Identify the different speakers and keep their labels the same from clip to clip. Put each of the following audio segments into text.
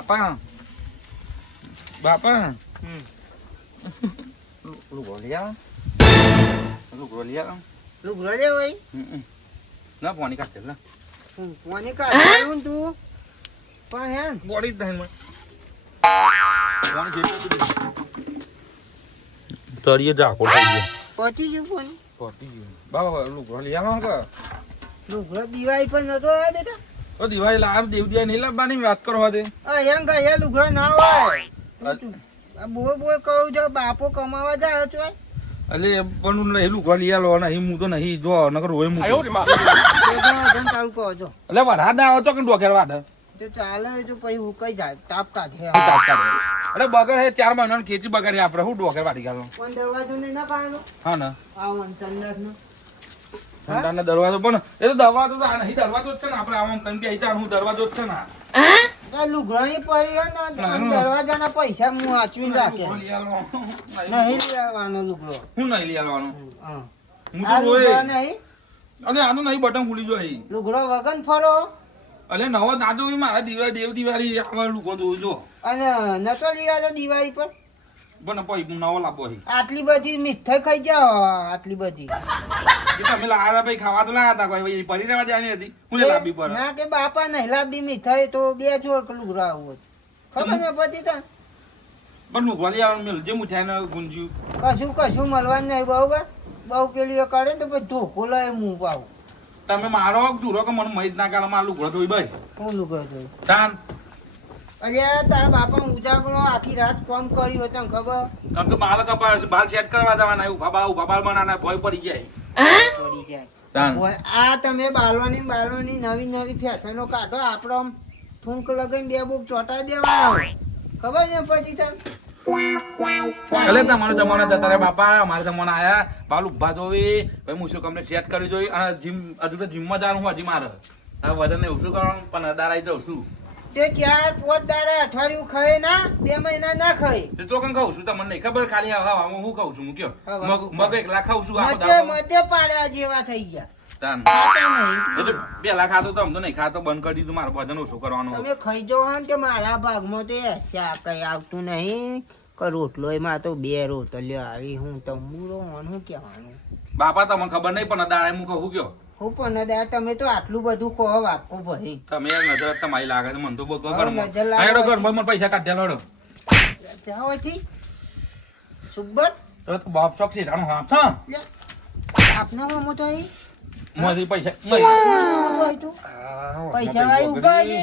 Speaker 1: બાપા બાપા
Speaker 2: હમ.
Speaker 1: લુગડો લઈ આવો લુગડો લઈ આવો
Speaker 2: લુગડો લે
Speaker 1: હમ. ના પાણી કાઢ લે
Speaker 2: હું કોને કાઢ્યું તું પણ હેન
Speaker 1: બોડી નહીં પાણી જેટલું તળિયે ઝાકો થઈ ગયો
Speaker 2: પતી ગયું ફોન
Speaker 1: પતી ગયું બાબા લુગડો લઈ આવો કે
Speaker 2: લુગડો દિવાળી પર નતો આવ્યો બેટા
Speaker 1: ઓ દિવાળી લાવ દેવ દિયા નહીં લાવવાની? વાત કરવા દે
Speaker 2: આ એમ કા એ લુગડો ના હોય. આ બોલ બોલ કહું છો બાપો કમાવા જાય છો
Speaker 1: એટલે પણ નહીં લુગડો લઈ આલો નહીં હું તો નહીં જો નકર હોય હું
Speaker 2: ધન ચાલુ કહો છો
Speaker 1: એટલે વરસાદ ના આવતો કે ડોકેર
Speaker 2: વાડ ચાલે જો પછી હુકાઈ જાય? તાપતા
Speaker 1: અરે બગર હે ચાર મહિનાની ખેતી બગાડી આપણે હું ડોકેર વાટી ગયો
Speaker 2: પણ દરવાજો નહીં ના કાઢો
Speaker 1: હા ને.
Speaker 2: આવો સંડાસ નો
Speaker 1: સંતાનનો દરવાજો પણ એ તો દરવાજો તો આ નહીં દરવાજો જ છે ને. આપણે આમ કંઈ બી આઈ હું દરવાજો જ છે ને
Speaker 2: આ. પડી ને દરવાજાના પૈસા હું વાંચવીને રાખે.
Speaker 1: લુગડો લઈ આલો.
Speaker 2: નહીં લેવાનો લુગડો.
Speaker 1: હું નહીં લઈ
Speaker 2: હું.
Speaker 1: તો
Speaker 2: લુગડો નહીં?
Speaker 1: અને આનું નહીં બટન ખુલી જોઈ
Speaker 2: લુગડો વગન ફરો.
Speaker 1: અલે નવો દાદો મારા દિવાળી દેવ દિવાળી આવા લુકો જોઉં
Speaker 2: અને નતો લઈ આવ્યો દિવાળી પર?
Speaker 1: પણ પછી નવલા નવો
Speaker 2: આટલી બધી મીઠાઈ ખાઈ જાઓ આટલી બધી.
Speaker 1: એ તમે લાયા ભાઈ ખાવા તો લાયા હતા કોઈ પરી રહેવા દેવાની હતી. હું લાબી પર.
Speaker 2: ના કે બાપા નહીં લાબી મીઠાઈ તો બે જોર કલું આવું ખબર ને પછી તો
Speaker 1: પણ લુગવા લઈ આવવાનું મેલ જે મુઠાઈ ને ગુંજ્યું.
Speaker 2: કશું કશું મળવાનું નહીં બરોબર? બહુ પેલી કરે ને તો પછી ધોકો લઈ હું પાવું
Speaker 1: તમે મારો જુરો કે મને મહિત ના કાલે મારું લુગડો ધોઈ ભાઈ
Speaker 2: હું લુગડો ધોઈ?
Speaker 1: તાન.
Speaker 2: અરે તારા બાપા ઉજાગરો આખી રાત કામ કર્યું તને ખબર?
Speaker 1: આમ તો માલ કપા બાલ સેટ કરવા જવાના ઊભા બા ઊભા બાલ બનાના ભોય પડી જાય.
Speaker 2: છોડી જાય. આ તમે બાલવાની બાલવાની નવી નવી ફેશનો કાઢો આપણો થૂંક લગાઈને બે બુક ચોંટાડી દેવાના ખબર છે પછી તને?
Speaker 1: એટલે તમારો જમાનો જતા રે બાપા અમારા જમાનો આયા. બાલ ઊભા જોવી ભાઈ હું શું કમને સેટ કરી જોઈએ અને જીમ હજુ તો જીમમાં જવાનું હું હજી મારે. વજન ને ઓછું કરવાનું પણ અડાર આવી જાઉં છું.
Speaker 2: તે ચાર પોત દાડા અઠવાડિયું ખાય ના બે મહિના ના ખાય.
Speaker 1: તે તો કઈ ખાઉં છું તમને નહીં ખબર ખાલી આ હવામાં હું ખાઉં છું હું કયો? મગ એક લાખ ખાઉં છું
Speaker 2: મધ્ય મધ્ય પાડ્યા જેવા થઈ ગયા.
Speaker 1: તાન. તો પેલા ખાતો તો તો નહીં ખાતો બંધ કરી દીધું મારે વજન ઓછું કરવાનું
Speaker 2: તમે ખાઈ જાઓ કે મારા ભાગમાં તો એ કઈ આવતું નહીં. રોટલો એમાં તો બે રોટલીઓ આવી હું તંબુરો હું કહેવાનું?
Speaker 1: બાપા તમને ખબર નહીં પણ દાડા હું કહું કયો?
Speaker 2: હું પણ તમે તો આટલું બધું કહો વાકો ભાઈ
Speaker 1: તમે યાર નજર તમારી લાગે છે મને તો
Speaker 2: લાગે.
Speaker 1: મને પૈસા
Speaker 2: હોયથી? સુબ્બર
Speaker 1: તો બાપ શોખ છે હા.
Speaker 2: તો
Speaker 1: મારી પૈસા
Speaker 2: પૈસા વાળી ઊભા છે.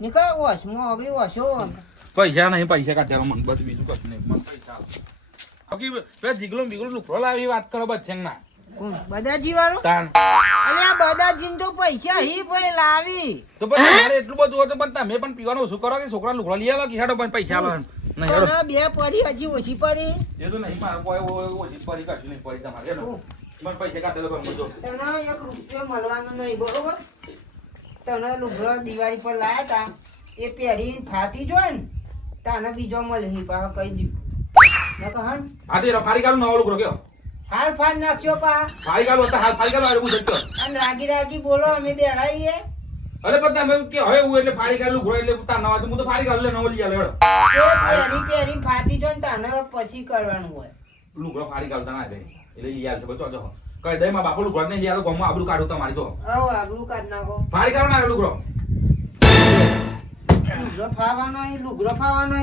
Speaker 2: નીકળ વોશ મો અગડી વોશો.
Speaker 1: પૈસા નહીં પૈસા કાઢ્યા મને બધું બીજું કશું નહીં. મને પૈસા. જીગલો બીગલો લુકડો લાવી વાત કરો બસ ના
Speaker 2: બદાજી વાળો
Speaker 1: તાન.
Speaker 2: અરે આ બદાજી તો પૈસા હી ભાઈ લાવી.
Speaker 1: તો પછી તમારે એટલું બધું હતું પણ તમે પણ પીવાનું શું કરો કે છોકરા લુકડો લઈ આવો કે હેડો પણ પૈસા આલો નહીં હેડો.
Speaker 2: બે પડી હજી ઓછી પડી.
Speaker 1: એ તો નહીં મારે કોઈ ઓછી પડી કશું નહીં પડી તમારે. હેડો. મને પૈસા કાઢેલો ઘરમાં જો
Speaker 2: તને એક રૂપિયો મળવાનો નહીં બરોબર? તને લુગડો દિવાળી પર લાયા તા એ પહેરી ફાટી જોય ને તાને બીજો મળે હી પાછો કહી દીધું નકર હન.
Speaker 1: આ તે ફાડી કાઢું નવો લુગડો કયો?
Speaker 2: હાલ ફાલ નાખ્યો પા.
Speaker 1: ફાડી ગાલો તો હાલ ફાલ ગાલો હાલ જતો
Speaker 2: અને રાગી રાગી બોલો અમે બેડાઈએ.
Speaker 1: અરે પણ તમે કે હવે હું એટલે ફાળી ગાલું લુકડો એટલે તાર નવા હું તો ફાળી ગાલું નવો લઈ આલો હેડો.
Speaker 2: એ પેરી પહેરી ફાટી જો ને તાને પછી કરવાનું હોય.
Speaker 1: લુગડો ફાળી કાઢતા ના રે એટલે લઈ આલશે બધો જો કઈ દે માં બાપુ લુકડો ને લઈ આલો ગમમાં આબરૂ કાઢું તમારી તો.
Speaker 2: આવો આબરૂ કાઢ નાખો.
Speaker 1: ફાળી ગાલો ના લુગડો.
Speaker 2: લુગડો ફાવાનો લુગડો ફાવાનો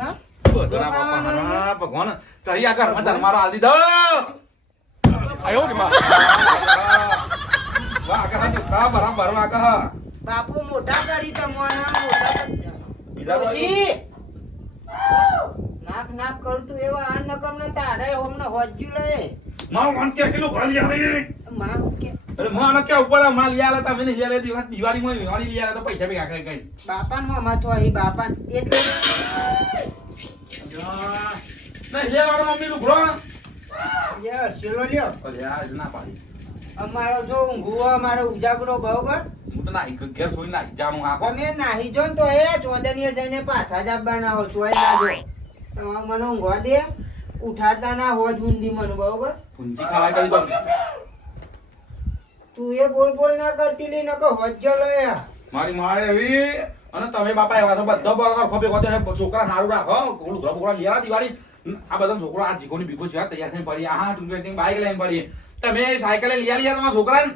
Speaker 2: હા?
Speaker 1: બધાના બાપા હા, ભગવાન કહી આ ઘરમાં ધર્મારો આલી માં વાહ કહા તો કા બરાબર વાહ કહા
Speaker 2: બાપુ મોટા કરી તમારા મોટા
Speaker 1: બીજા
Speaker 2: નાક નાક કરતું એવા આ નકમ ને તારે હમણાં હોજ્યું લે.
Speaker 1: માં મન કે કિલો ઘર આવે?
Speaker 2: માં કે
Speaker 1: અરે મને કે ઉપર માલ લઈ આલે તમે નહીં લઈ દિવાળી માં દિવાળી લઈ આલે તો પૈસા ભેગા કઈ કઈ.
Speaker 2: બાપાનમાં તો અહીં બાપાન એટલે
Speaker 1: મમ્મી લુકડો
Speaker 2: જે હર્ષેલો લ્યો.
Speaker 1: અરે આ ના પાડી.
Speaker 2: અમારો જો ઊંઘું અમારો ઉજાગરો બરોબર?
Speaker 1: હું તો નાહી ઘેર છોડી નાહી જાનું આખો
Speaker 2: તમે નાહી જો તો એ ચોદનીએ જઈને પાછા જ આપવાના હો ના જો મને ઊંઘવા દે. ઉઠાડતા ના હોજ ઊંધી મને બરોબર?
Speaker 1: પૂંજી ખાવા કરી દો
Speaker 2: તું એ બોલ બોલ ના કરતી લે નકો હોજ્જો લે આ.
Speaker 1: મારી મારે એવી અને તમે બાપા એવા તો બધા ખબર કહો છો, છોકરા સારું રાખો ઘર બોકરા લેવા દિવાળી. આ બધા છોકરો આ જીગોની બીગો છે તૈયાર થઈને પડી આ ટુ બાઈક લઈને પડી તમે સાયકલે લીયા લીયા તમારા છોકરાને?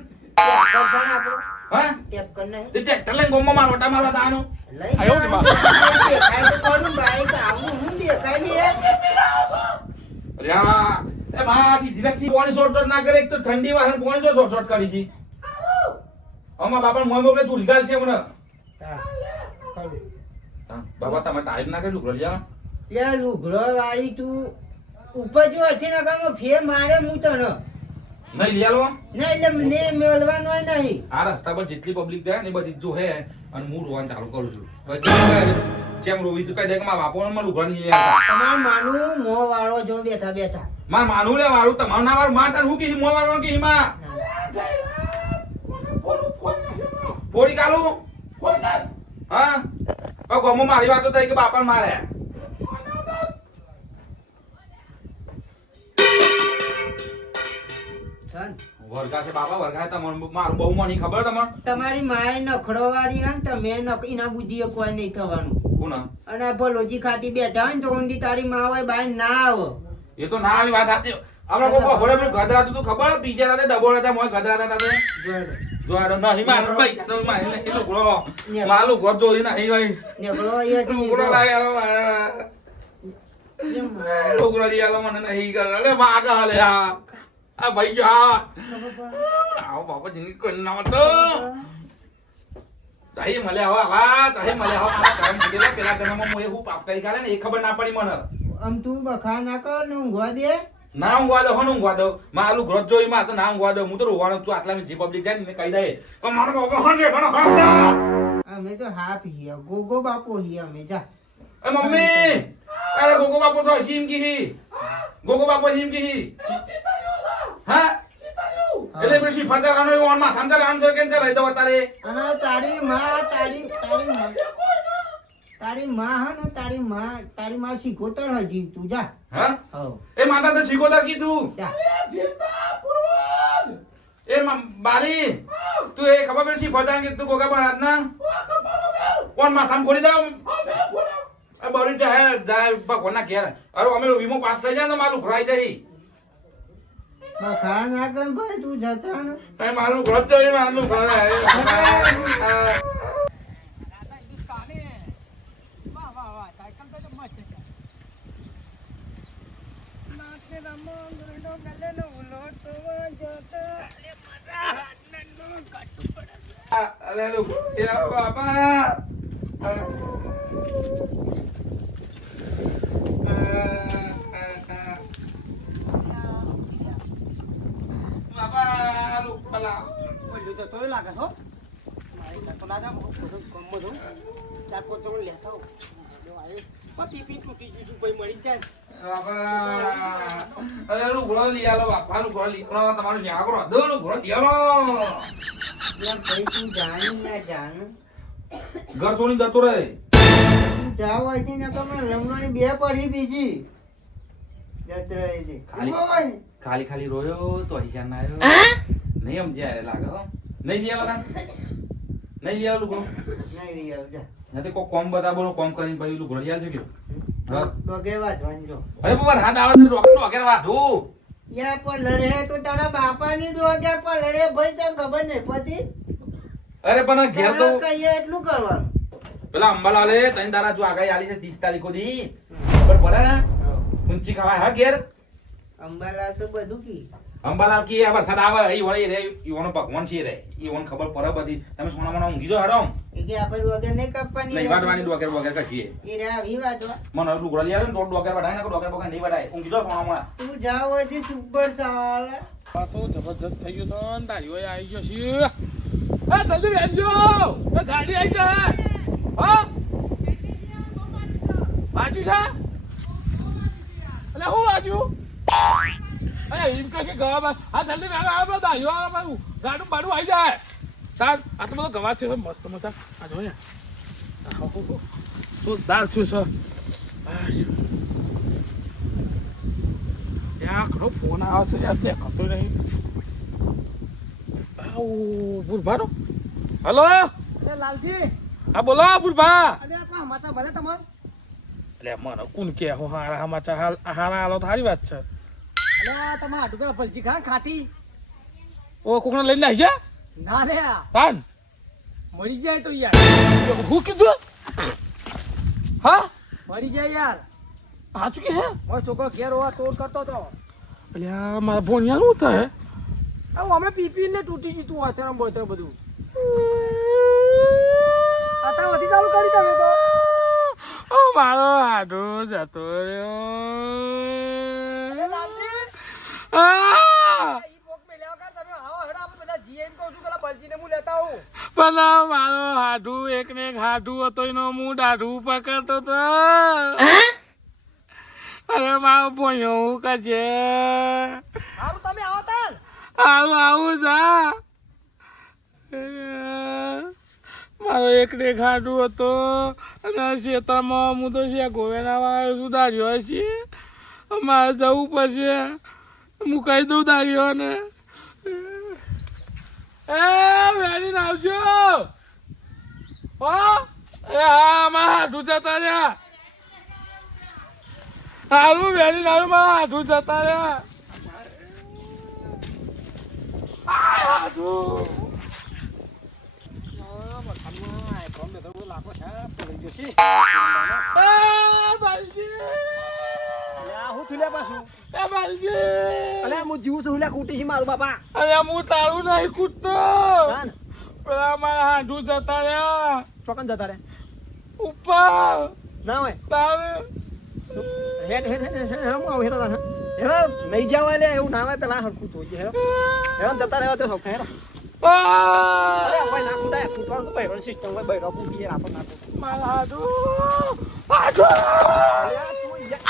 Speaker 2: ટ્રેક્ટર?
Speaker 1: હા. તે લઈને ગોમમાં મારો ઓટા મારવા જવાનું?
Speaker 2: લઈ તો હું
Speaker 1: કરે તો ઠંડી વાહન પાણી જો શોર્ટ કરી છે. અમારા બાપા મોય મોકલે તું છે મને
Speaker 2: હા.
Speaker 1: હા, બાબા તમે તારીખ ના કેટલું ઘડિયા
Speaker 2: યાર લુગડો વાળી તું. ઉપર જો હતી ને કામ ફેર મારે હું તને.
Speaker 1: નહીં લેલો
Speaker 2: ના એટલે મને મેળવાનો નહીં.
Speaker 1: આ રસ્તા પર જેટલી પબ્લિક જાય ને બધી જો હે અને હું રોવાનું ચાલુ કરું છું. કેમ રોવી તું કઈ દે કે મારા બાપો માં લુગડા નહીં
Speaker 2: તમાર માનું મો વાળો જો બેઠા બેઠા.
Speaker 1: માર માનું લે વાળું તમારું ના વાળું માં તાર હું કે મો વાળો કે હિમા પોરી કાલું હા? ગમો મારી વાતો થઈ કે બાપા મારે. વર્ગા છે બાપા વરગા તમારું મારું બહુ મને ખબર તમને?
Speaker 2: તમારી માએ નખડો વાળી હે તમે એના બુદ્ધિએ કોઈ નહીં થવાનું.
Speaker 1: કોના?
Speaker 2: અને ભલોજી ખાતી બેઠા હોય ને તો ઊંડી તારી માં હોય બાય ના આવે.
Speaker 1: એ તો ના આવી વાત સાચી. આપણે કોઈ ખબર પેલું ગધરાતું તું ખબર? બીજા રાતે ડબોળ હતા મોય ગધરાતા હતા તે?
Speaker 2: જોડે.
Speaker 1: નહીં મારું ભાઈ તો જોઈ ભાઈ લઈ આલો મને નહીં કરે. અરે માગ હાલે આ આ ભાઈ જો? આવો બાપા જિંદગી કોઈ ના તો તાહી મળે હવે આવા તાહી મળે હવે મારા કામ કીધેલા પેલા જન્મમાં હું એવું પાપ કરી કાઢે ને એ ખબર ના પડી મને.
Speaker 2: આમ તું બખા ના કર ને ઊંઘવા દે.
Speaker 1: ના ઊંઘવા દો હણ ઊંઘવા દો આલું ગ્રોથ જોઈ માં તો ના ઊંઘવા દો હું તો રોવાનો છું આટલા જે પબ્લિક જાય ને એને કહી દે. તો મારો બાપો હંજે ઘણો ખરાબ છે
Speaker 2: અમે તો હાફ હિયા ગોગો બાપો હિયા અમે જા.
Speaker 1: એ મમ્મી અરે ગોગો બાપો તો હિમ કી હી. ગોગો બાપો હિમ કી હી? હા એટલે પછી ફંદર આનો ઓનમાં ફંદર આન છે કે લઈ દો તારે.
Speaker 2: અને તારી માં તારી તારી માં. તારી માં હે ને તારી માં તારી માં શીખોતર હજી તું જા.
Speaker 1: હા? એ માતા તો શીખોતર કીધું. એ બારી તું એ ખબર પડે શીખોતર કે તું ગોગા મહારાજ આજના કોણ માથામાં ફોડી દઉં? બરી જાય જાય ભગવાનના ઘેર? અરે અમે વીમો પાસ થઈ જાય ને મારું ભરાઈ જાય.
Speaker 2: બખા ના કર ભાઈ તું જતા ને.
Speaker 1: મારું ઘર તો મારું ભરાય અરે લો એ બાપા બાપા લો પલા
Speaker 2: બોલ્યો તો તોય લાગે છો મારી કાકો ના જા બધું ગમો છું ચાર પોતો લેતા હું પતી પી તૂટી જઈશું કોઈ મળી જાય
Speaker 1: અરે લુગડો લઈ આલો તમારું જાગરો દો લુગડો લઈ
Speaker 2: ભાઈ તું જાણી ના જાણ
Speaker 1: ઘર છોડી જતો રહે.
Speaker 2: જાવ અહીંથી ને તમે રમવાની બે પડી બીજી જત રહે છે
Speaker 1: ખાલી- ખાલી ખાલી રોયો તો અહીંયા ના આવ્યો નહીં સમજ્યા લાગે હો. નહીં લઈ આલો નહીં લઈ આલો લુગડો.
Speaker 2: નહીં આવ જા.
Speaker 1: કોમ બધા બોલો કોમ કરીને પછી લુગડો લઈ હા.
Speaker 2: ડોગે વાંચવાનું
Speaker 1: અરે બાબા રાત આવે છે ડોકર ડોકર વાઢું
Speaker 2: યા પલરે તો તારા બાપાની ડોગે પલરે ભાઈ તને ખબર નહીં પતિ
Speaker 1: અરે પણ ઘેર તો
Speaker 2: કહીએ એટલું કરવાનું?
Speaker 1: પેલા અંબાલાલે ત્રણ તારા જો આગાહી આલી છે ત્રીસ તારીખો દી ખબર પડે ને? ઊંચી ખવાય હા ઘેર?
Speaker 2: અંબાલા તો બધું કી.
Speaker 1: અંબાલાલ કે આ વરસાદ આવે એ વળી રે ઈવોનો ભગવાન છે રે. ઈવોન ખબર પડે બધી. તમે સોના મોના ઊંઘી જો
Speaker 2: હરો કે આપણે વગર નહીં કાપવાની
Speaker 1: નહીં વાડવાની ડોકર વગર કશીએ
Speaker 2: એ રે આવી વાતવા
Speaker 1: મને લુગડા લઈ આવે ને તો ડોકર વડાય ને ડોકર વગર નહીં વડાય ઊંઘી જો સોના મોના
Speaker 2: તું જાવ હોય સુપર સાલ.
Speaker 3: આ તો જબરજસ્ત થઈ ગયો તો ને હોય આવી ગયો છે. એ જલ્દી બેસજો. એ ગાડી આવી છે. હા. બાજુ છે. અલે હું બાજુ? અરે એમ કહે કે ગવા આ જલ્દી ના આવે તારીઓ આવે બાજુ. ગાડું બાડું આવી જાય. સાહેબ આ તો બધો ગવા છે મસ્ત મસ્ત. આ જો ને. આ. જોરદાર છું. સર આખરો ફોન આવે છે યાર દેખાતો નહીં. આવું ભૂરભાડો હલો?
Speaker 4: અરે લાલજી.
Speaker 3: હા બોલો ભૂરભા.
Speaker 4: અરે માતા ભલે તમાર?
Speaker 3: એટલે મને કોણ કે હો હારા હાલ હારા હાલો તો સારી વાત છે.
Speaker 4: અરે આ તમારા હાટુકડા ભલજી ખા ખાટી?
Speaker 3: ઓ કોકને લઈને આવી જા
Speaker 4: ના રે
Speaker 3: તાન.
Speaker 4: મરી જાય તો યાર.
Speaker 3: હું કીધું? હા?
Speaker 4: મરી જાય યાર.
Speaker 3: સાચું કે હે?
Speaker 4: મારો છોકરો ઘેર હોવા તોડ કરતો તો.
Speaker 3: આ મારા ભોણિયા નું થાય
Speaker 4: હવે અમે પી પી ને તૂટી ગયું તું વાચરમ બોચરમ બધું આતા વધી ચાલુ કરી તમે તો.
Speaker 3: મારો હાડો જતો રહ્યો. પણ મારો હાડુ એક ને એક હાડુ હતો એનો હું દાઢું પકડતો તો. અરે મારો ભોયો હું કજે?
Speaker 4: તમે આવો
Speaker 3: આવું આવું જા મારો એકને એક હાડુ હતો અને શેતરમાં હું તો છે ગોવેના સુધાર્યો છે મારે જવું પડશે. કહી દઉં દાર્યો ને એ વેરી આવજો હો? એ હા મારા હાથું જતા રહ્યા. સારું વેરી આવ્યું મારા હાથું જતા રહ્યા. હાથું. એ બાલજી.
Speaker 4: હું થુલ્યા પાછું.
Speaker 3: એ બાલજી!
Speaker 4: અલે હું જીવું છું લે કૂટી છે મારું બાપા.
Speaker 3: અરે હું તારું નહીં કૂદતો
Speaker 4: ના
Speaker 3: પેલા મારા હાથું જતા રહ્યા.
Speaker 4: ચોકન જતા રે
Speaker 3: ઉપર
Speaker 4: ના હોય.
Speaker 3: તારે.
Speaker 4: હેડ હેડ હેડ હેડ હેડ હું આવું હેડો તાન હેડો નહીં જાવ એટલે એવું ના હોય પેલા હરખું જોઈએ હેડો. હેડો જતા રહેવા તો સૌખા હેડો. અરે ભાઈ ના કૂટાય કૂટવાનું તો બૈરો સિસ્ટમ હોય બૈરો કૂટીએ આપણે ના
Speaker 3: મારા હાથું
Speaker 4: અરે આ તું યા-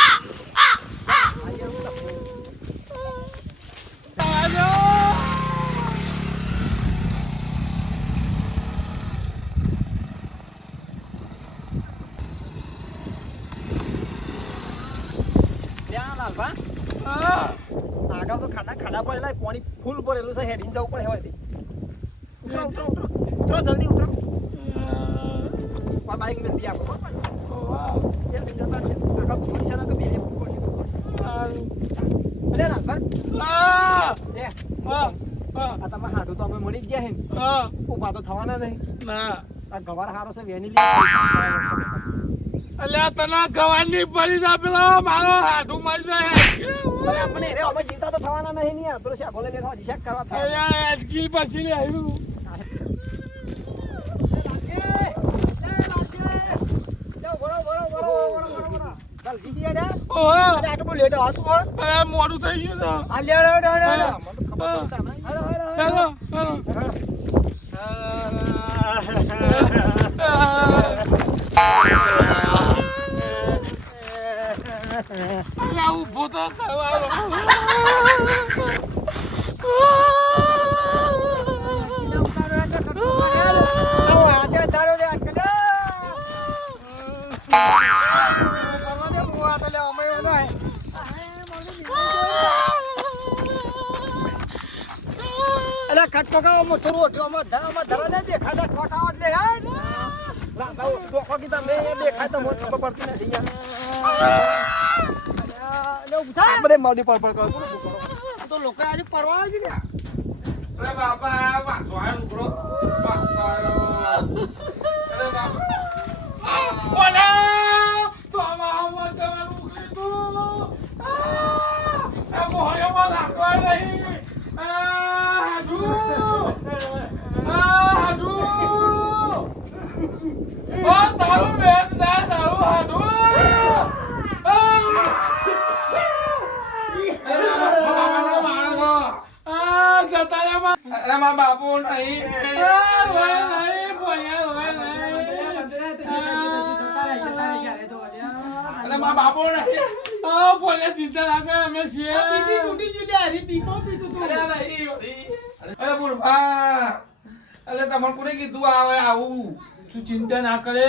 Speaker 4: આ યાર હું તો-
Speaker 3: હાથું
Speaker 4: ત્યાં લાલભા
Speaker 3: હા
Speaker 4: આગળ તો ખાડા ખાડા પડેલા પાણી ફૂલ ભરેલું છે હેડીને જવું પડે હવે ઉતરો ઉતરો ઉતરો ઉતરો જલ્દી ઉતરો આ બાઈક મેં આપો બરાબર હેડીને જતા છે આગળ પોલીસ છે ને કે બે ઊભું પડશે. અરે લાલભા
Speaker 3: આ!
Speaker 4: એ
Speaker 3: આ! આ!
Speaker 4: આ તમે હાડું તો અમે મળી જ ગયા હે ને
Speaker 3: આ!
Speaker 4: ઊભા તો થવાના નહીં
Speaker 3: ના
Speaker 4: આ ગવાર હારો છે વેની
Speaker 3: અલ્યા તને ગવાની પડી જા પેલો મારો હાથું મરી જાય.
Speaker 4: અરે આપણે રે અમે તો થવાના નહીં ને પેલો શાક બોલે લેખા હિસાબ કરવા થાય.
Speaker 3: અલ્યા એટકી પછી લે આવ્યું. મોડું થઈ ગયું ઊભો તો થવાનો
Speaker 4: અરે ખટકોકા મોટો રોટ્યો માં ધરામાં ધરા ને દેખાતા જ ડોકો કીધા મેં દેખાય તો મને ખબર પડતી નથી યાર. અરે, ઉઠા. આ બધે માવડી પર પર કરો. શું કરો? આ તો લોકો આજે પરવા આવી ને
Speaker 1: અરે બાપા વાંચો આવ્યો છોકરો અરે બાપા
Speaker 3: ઓલા તો આમાં જવાનું કીધું આ રાખવા નહીં
Speaker 1: અરે
Speaker 3: માં.
Speaker 1: બાપુ નહીં.
Speaker 3: આ હોય નહીં ભોયા હોય નહીં
Speaker 1: અરે મારા બાપુ નહીં.
Speaker 3: ચિંતા ના અમે છીએ.
Speaker 1: અરે નહીં અરે તમને કોને કીધું આવે આવું
Speaker 3: તું ચિંતા ના કરે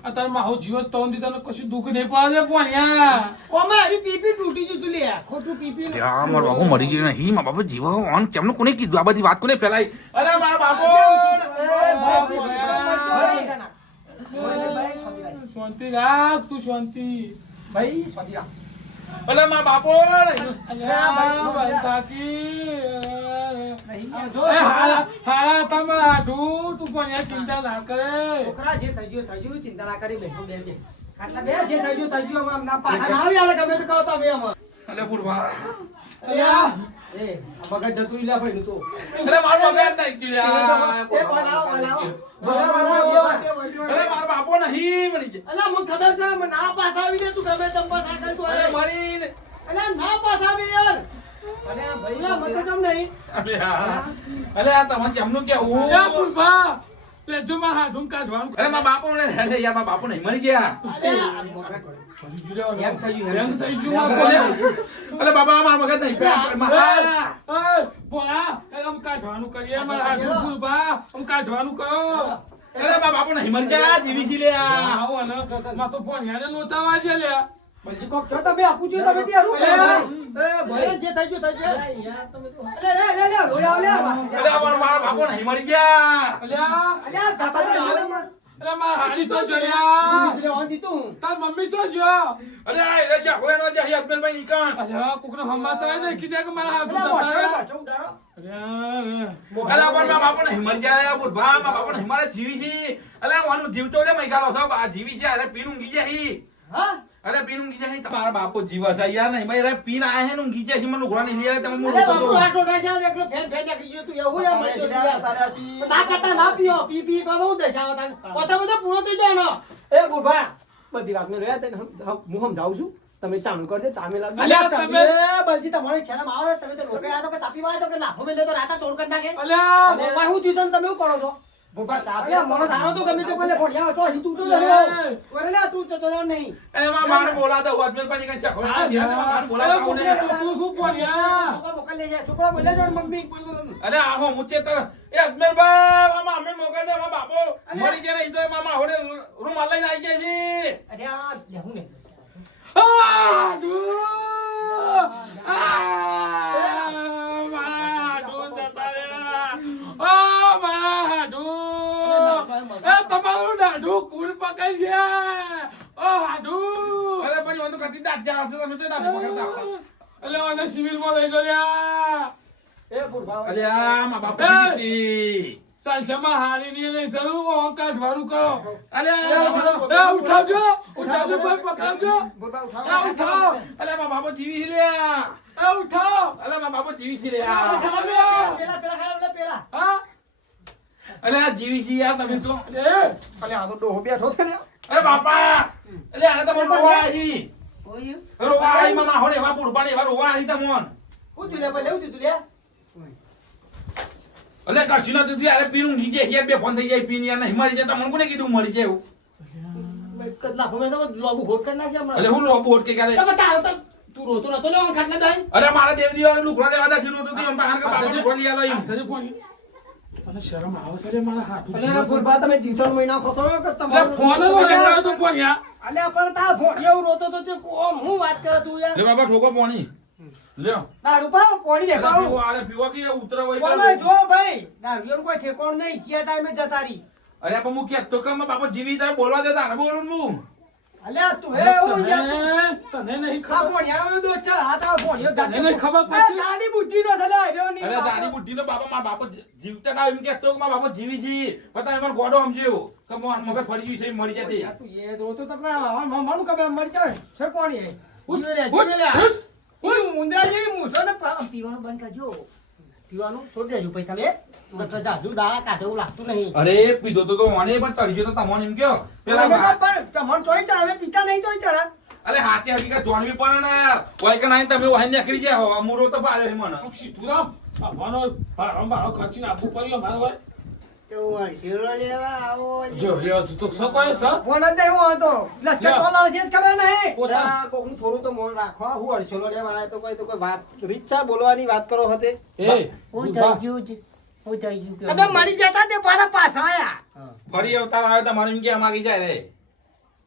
Speaker 3: અત્યારે મારો જીવ તો દીધા કશું દુઃખ નહીં પડે પોણ્યા
Speaker 4: ઓમાં હરી પીપી તૂટી ગયું તું લે ખોટું પીપી.
Speaker 1: મારો બાપુ મરી ગયો નહીં મારા બાપુ જીવો ઓન કેમનું કોને કીધું આ બધી વાત કોને ફેલાઈ અરે મારા બાપુ
Speaker 3: શાંતિ રાખ તું શાંતિ
Speaker 4: ભાઈ શાંતિ રાખ.
Speaker 1: અરે માં બાપો
Speaker 3: ચિંતા ના કરે.
Speaker 4: છોકરા જે થઈ ગયું થઈ ગયું ચિંતા ના કરી બેઠો. ખાટલા બે જે થઈ ગયું થઈ ગયું આમના પાછા ના આવી ગમે તો કહો તમે
Speaker 3: અમે
Speaker 4: એ આ મગજ જતું ઈ ભાઈ નું તો.
Speaker 1: અરે મારો મગજ નાખી ગયું યાર.
Speaker 4: એ બનાવો, બનાવો.
Speaker 1: અરે. મારો બાપો નહીં બની ગયો
Speaker 4: અલા, મને ખબર છે, મને ના પાસ આવી જાય, તું ગમે તેમ પાસ આગળ તો
Speaker 1: અરે મરી ને
Speaker 4: અલા, ના પાસ આવી યાર. અલા, મને કેમ નહીં?
Speaker 1: અરે આ અરે આ તમને કેમનું કેવું
Speaker 3: અલ્યા, પુષ્પા, લેજો મારા હાથું કાઢવાનું
Speaker 1: અરે મારા બાપો ને અરે યાર મારા બાપો નહીં મરી ગયા અરે. અરે બાબા મારા મગજ નહીં
Speaker 3: એ,
Speaker 1: મારા
Speaker 3: એ, ભોળા, આમ કાઢવાનું કરીએ મારા આમ કાઢવાનું કરો.
Speaker 1: અરે મારા બાપુ નહીં મરી ગયા જીવી છી લે
Speaker 3: આવો અને માં તો ફોનિયાને લોચાવા છે લ્યા.
Speaker 4: બલજી કોક કહો તમે આપું છું તમે ત્યાં રૂપ એ ભાઈ જે થઈ ગયું થઈ ગયું. અલે લે લે લે લોયા લે
Speaker 1: અરે અમારો મારા બાપુ નહીં મરી ગયા.
Speaker 3: અલ્યા,
Speaker 4: અલ્યા જાતા
Speaker 3: અલ્યા, મારા હાડી તો જડ્યા.
Speaker 4: એટલે ઓન દીધું
Speaker 3: તાર મમ્મી તો જો
Speaker 1: અરે આ એ રશિયા હોય નો જહી અબ્દુલભાઈ નીકળ.
Speaker 3: અલ્યા કોકનો હમાચાર નહીં કીધા કે મારા
Speaker 4: અલા. વાંચો ઉડાડો.
Speaker 3: અલ્યા,
Speaker 1: અરે. પણ મારા બાપુ નહીં મરી બોલ ભા જીવી છી. અરે વાનું જીવતો લે મૈકાલો સાહેબ આ જીવી છે અરે પીનું ગી જાય
Speaker 4: હા.
Speaker 1: અરે પીન ઊંઘી જાય તમારા બાપો જીવા છે યાર નહીં ભાઈ અરે પીન આયા હે ને ઊંઘી જાય છે મને લુગડા નહીં લે તમે
Speaker 4: અલે
Speaker 1: તો
Speaker 4: આટો ના જા એકલો ફેન ફેન નાખી ગયો તું એવું યાર મરી ગયો ના કતા ના પીઓ પી પી કરો હું દશાવા તાન ઓટો બધો પૂરો થઈ જાય નો. એ બુભા બધી વાત મે રહ્યા તને હું સમજાવું છું. તમે ચાલુ કરજો ચામેલા
Speaker 3: અલ્યા,
Speaker 4: તમે બલજી તમારે ખેલામાં આવો તમે તો લોકો આ તો કે તાપી વાય તો કે નાફો મે લે તો રાતા તોડ કર નાખે?
Speaker 3: અલ્યા,
Speaker 4: હું થયું તમે હું કરો છો? બુભા ચાપી મને ધારો તો ગમે તે કોલે ભણ્યા હતો અહીં તું તો
Speaker 3: અલે.
Speaker 4: ઓરે લે તું તો તો નહીં.
Speaker 1: એમાં મારે હું શક હું.
Speaker 4: છોકરા મોકલ લે છોકરા બોલે જો મમ્મી.
Speaker 1: અરે આહો મુચે તો એ અજમેરભાઈ આમાં અમે મોકલ દે અમારા બાપો મરી ગયા નહીં તો એમાં હોડે રૂમાલ લઈને આવી જાય છે.
Speaker 4: અરે આ લેવું ને
Speaker 3: આ, ડૂ. આ, મારા ડૂ જતા રહ્યા. આ, મારા ડૂ. એ દાઢું કુલ પકડ છે ઓ હાડું
Speaker 1: અરે પછી હું તો કદી દાટ જા હશે તમે તો દાટ પકડતા
Speaker 3: એટલે મને સિવિલમાં લઈ જો લ્યા.
Speaker 4: એ બુરભા
Speaker 1: આ મારા બાપો જીવી છે
Speaker 3: ચાલશેમાં હારી ની લઈ જરૂર ઓં કાઢવાનું કરો. એ ઉઠાવજો ઉઠાવજો કોઈ પકડજો. ઉઠાવ.
Speaker 1: અરે મા બાપો જીવી છે લે
Speaker 3: એ ઉઠાવ.
Speaker 1: અરે મા બાપો જીવી છે લે
Speaker 3: ઉઠાવ્યો
Speaker 4: પેલા પેલા ખાય પેલા.
Speaker 3: હા?
Speaker 1: અરે આ જીવી છે યાર તમે તો.
Speaker 3: એ
Speaker 4: અલે આ તો ડોહો બેઠો છે ને.
Speaker 1: અરે બાપા! અરે આ તો મોટો હોય
Speaker 2: આજી
Speaker 1: રોવા આવી. મામા હોડે એવા પુરપાણી વા રોવા આવી તમોન.
Speaker 4: હું તું લે પેલે લેવું તું લે
Speaker 1: અલે કશું ના તું અરે પીનું નીચે જાય બે ફોન થઈ જાય પીન યાર નહીં મરી જાય તમને કોને કીધું મરી જાય એવું?
Speaker 4: કદલા ભમે તો લોબુ ઘોટ કરી નાખ્યા
Speaker 1: એટલે
Speaker 4: હમણાં
Speaker 1: હું લો બોટ કે ક્યારે?
Speaker 4: તમે તારો તો તું રોતો નતો લેવા ખાટલા બેન.
Speaker 1: અરે મારા દેવ દીવા લુકડા દેવા દા એમ પાણ કે બાપા લુકડો લઈ આલો એમ.
Speaker 3: સરે ફોન તને શરમ આવે છે મારા હાથું
Speaker 4: અલે
Speaker 3: જીવે
Speaker 4: તમે જીવતણ મહિના ખસો કે તમારો
Speaker 3: ફોન જ વગાડ્યો તો ફોન યાર?
Speaker 4: અલે પણ તાર ફોન એવું રોતો તો તે હું વાત કરે તું યાર?
Speaker 1: લે બાબા ઠોકો પોણી. લ્યો
Speaker 4: ના રૂપા પોણી દે
Speaker 1: પીવો. કે ઉતરો હોય
Speaker 4: બોલો જો ભાઈ કોઈ ઠેકોણ નહીં કયા ટાઈમે જતા રહી.
Speaker 1: અરે પણ હું કે તો કે બાપા જીવી જાય બોલવા દે તારે બોલું હું.
Speaker 4: અલે તું હે હું યાર
Speaker 3: તને તને નહીં ખબર?
Speaker 4: પોણી આવે તો ચાલ આ તારો પોણીઓ
Speaker 3: તને નહીં ખબર પડતી?
Speaker 4: ગાડી બુદ્ધિ નો થલે આર્યો નહીં
Speaker 1: અરે દાદી બુદ્ધિ નો બાપા મારા બાપા જીવતા ના એમ કે તો મારા બાપા જીવી છે પતા એમાં ગોડો સમજ્યો કે મોર મગજ ગયું છે મરી જતી
Speaker 4: તું એ રોતો તો પેલા માનું કે મરી જાય છે હે
Speaker 3: ઉઠ,
Speaker 4: જીવે લે, જીવે લે. ઉંદરા જેવી મૂછો ને પા- પીવાનું બંધ કરજો. પીવાનું છોડી દેજો પછી તમે નકર જાજુ દાડા કાઢે એવું લાગતું નહીં.
Speaker 1: અરે પીધો તો તો મને પણ તરજો તો તમને એમ કયો. પેલા
Speaker 4: પણ તમને ચોઈ ચડાવે પીતા નહીં ચોઈ ચડા
Speaker 1: અરે હાચી હકીકત જોણવી પડે ને. હોય કે નહીં તમે વહી નીકળી જાય હો અમૂરો તો બારે મને.
Speaker 3: સીધું રામ. બાપાનો ભારો ભારો ખર્ચીને આપવું પડ્યો મારો હોય. જો લ્યો તો સકોય સર
Speaker 4: ફોન જ નહીં હતો. લશ્કર
Speaker 3: લ્યો.
Speaker 4: છે ખબર નહીં.
Speaker 3: પોતા.
Speaker 4: કોકનું થોડું તો મોન રાખો. હું અડચલો લે તો કોઈ તો કોઈ વાત રીચ્છા બોલવાની વાત કરો હતે.
Speaker 3: એ
Speaker 2: હું થઈ ગયું છે હું થઈ ગયું કે
Speaker 4: તમે મરી જતા તે પાછા પાછા આયા.
Speaker 1: ફરી અવતાર આવે તો મારી એમ કે માગી જાય રે.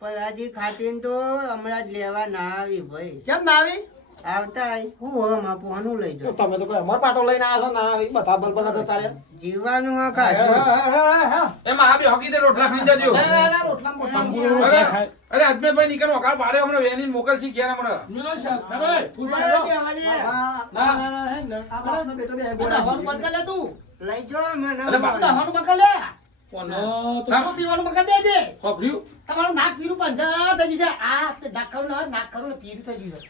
Speaker 2: પલાજી ખાતીને તો હમણાં જ લેવા ના આવી ભાઈ.
Speaker 4: કેમ ના આવી?
Speaker 2: આવતા હું હવે માં લઈ જાઉં
Speaker 4: તમે તો અમાર પાટો લઈને આવ્યા છો ના બધા બલબલ જતા રહ્યા
Speaker 2: જીવવાનું આ
Speaker 4: હે, હે, હે, હે, હે.
Speaker 1: એમાં આ બી રોટલા ખાઈ જજો
Speaker 4: લે, લે, રોટલા મોટા
Speaker 3: ખાય.
Speaker 1: અરે અજમેરભાઈ નીકળો વખાણ પાડે હમણાં વેની મોકલ ગયા હમણાં.
Speaker 4: હા,
Speaker 3: ના ના ના હે ને
Speaker 5: કરી કરી કરી? તમારું નાક પીરું પંજા થઈ જશે આ તે નાક ખરું ને નાક ખરું પીરું થઈ ગયું છે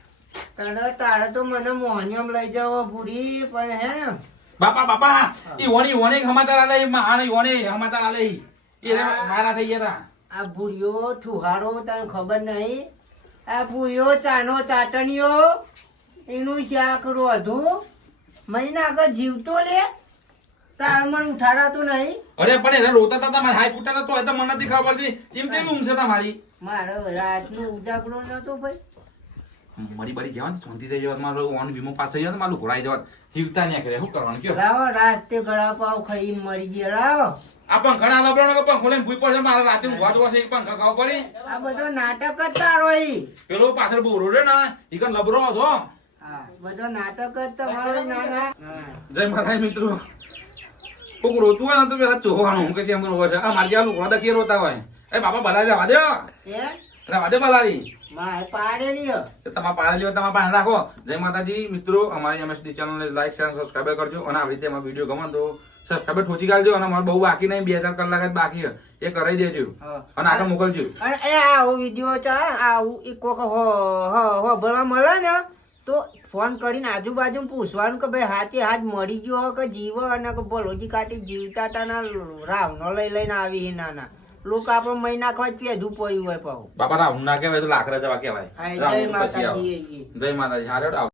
Speaker 2: તારે તારે તો મને મોહનિયમ લઈ જાઓ ભૂરી પણ હે ને.
Speaker 1: બાપા બાપા ઈ વણી વણી સમાચાર આલે ઈ આને વણી સમાચાર આલે ઈ. એ મારા થઈ ગયા
Speaker 2: આ ભૂરીઓ ઠુહાડો તને ખબર નહીં? આ ભૂરીઓ ચાનો ચાટણીઓ એનું શાક રોધું. મહિના આગળ જીવતો લે. તાર મને ઉઠાડાતું નહીં.
Speaker 1: અરે પણ એને રોતા હતા તમારે હાઈ કુટા તો એ તો મને નથી ખબર પડતી. એમ કેમ ઊંઘ છે તમારી.
Speaker 2: મારો રાતનું ઉજાગરો નતો ભાઈ.
Speaker 1: મરી બરી જવાનું શાંતિ થઈ જવાનું મારો ઓન વીમો પાસ થઈ જવાનું મારું ઘોડાઈ જવાનું. જીવતા ન્યા કરે શું કરવાનું કયો?
Speaker 2: લાવો રાસ્તે ગળા પાવ ખાઈ મરી ગયા લાવો.
Speaker 1: આ પંખા ના લબડો પંખો લઈને ભૂઈ પડશે મારે રાતે ઊંઘવા જોવા છે પંખા ખાવા પડી.
Speaker 2: આ બધો નાટક જ તારો ઈ.
Speaker 1: પેલો પાછળ બોરો રે ને ઈ કન લબરો હતો
Speaker 2: હા. બધો નાટક જ તમારો નાના
Speaker 1: જય માતા મિત્રો. કોક રોતું હોય ને તો પેલા ચોવાનું હું કે છે એમ રોવે છે આ મારી જેવા લોકો દખી રોતા હોય. એ બાપા બલારી રહેવા દે.
Speaker 2: હે?
Speaker 1: રહેવા દો બલારી તમારા પાડેલી તમારા પાસે રાખો. જય માતાજી મિત્રો અમારી એમએસડી ચેનલને લાઈક શેર સબસ્ક્રાઈબ કરજો. અને આવી રીતે અમારો વીડિયો ગમે તો સબસ્ક્રાઈબ ઠોચી કાઢજો અને અમારે બહુ બાકી નહીં બે હજાર કલાક જ બાકી એ કરાવી દેજો. અને આગળ મોકલજો.
Speaker 2: અને એ આવો વીડિયો ચા આવું એક કોક હો હો હો ભરવા મળે ને તો ફોન કરીને આજુબાજુ પૂછવાનું કે ભાઈ હાથે હાથ મરી ગયો કે જીવો અને કે ભલોજી કાઢી જીવતા હતા રાવ રાવનો લઈ લઈને આવી નાના. લોકો આપણે મહિના ખોજ પેધું પડ્યું હોય પાછું
Speaker 1: બાપા રાહુલ ના કહેવાય તો લાકડા જવા કહેવાય.
Speaker 2: જય માતાજી
Speaker 1: જય માતાજી. હારે